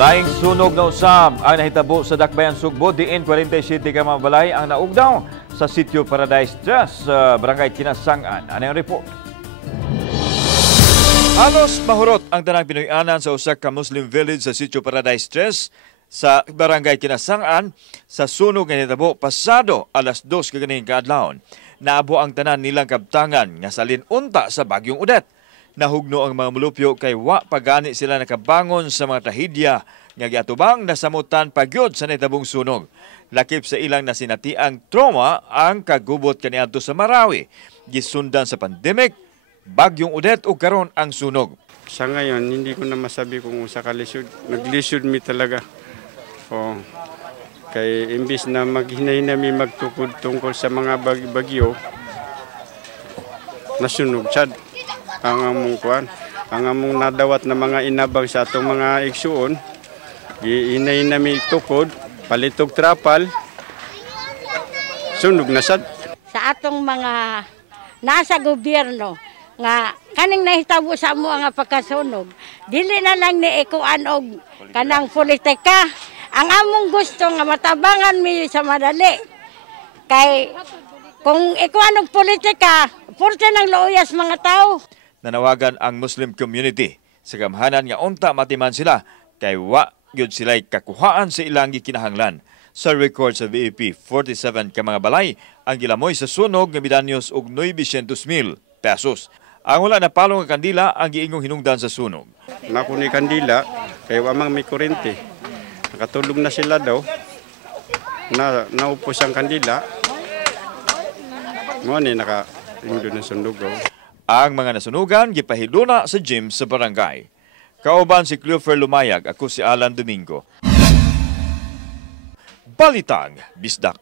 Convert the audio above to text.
Laing sunog na usab ang nahitabo sa Dakbayan, Sugbo. Diin 47 ka mga balay ang naugdaw sa Sitio Paradise sa Barangay Kinasangan. Ano yung report? Halos mahurot ang tanang Pinoy-anan sa usa ka Muslim village sa Sitio Paradise sa Barangay Kinasangan sa sunog nga nahitabo pasado alas 2 kaganing kaadlawon. Naabo ang tanan nilang kabtangan nga salin unta sa Bagyong Udet. Nahugno ang mga mulupyo kay wa pagani sila nakabangon sa mga trahedya nga giatubang nasamutan pagyod sa nahitabong sunog. Lakip sa ilang nasinatiang trauma ang kagubot kaniadto sa Marawi. Gisundan sa pandemic, Bagyong Udet ug karon ang sunog. Sa ngayon, hindi ko na masabi kung sa kalisod. Naglisod mi talaga. Kay imbis na maghinay-hinami magtukod tungkol sa mga bagyo, nasunog sad. Ang among kuan, ang among nadawat na mga inabang sa atong mga igsuon, giinay nami tukod, palitog trapal, sunog na sad. Sa atong mga nasa gobyerno nga kaning nahitabo sa amo nga pagkasunog, dili na lang ni ikuan og kanang politika. Ang among gusto nga matabangan mi sa madali. Kay kung ikuan og politika, porte nang loyas mga tao. Nanawagan ang Muslim community sa gamhanan nga unta matiman sila kay wa gyud sila'y kakuhaan sa ilang gikinahanglan. Sa record sa VAP, 47 ka mga balay ang gilamoy sa sunog nga midanyos og 900,000 pesos. Ang wala na palong nga kandila ang giingong hinungdan sa sunog. Nakuni kandila kay wa mang may kuryente. Nakatulog na sila daw. Naupos ang kandila. Mo ni naka-indo ng sunog. Ang mga nasunugan gipahiluna sa gym sa barangay. Kauban si Clover Lumayag, ako si Alan Domingo. Balitang Bisdak.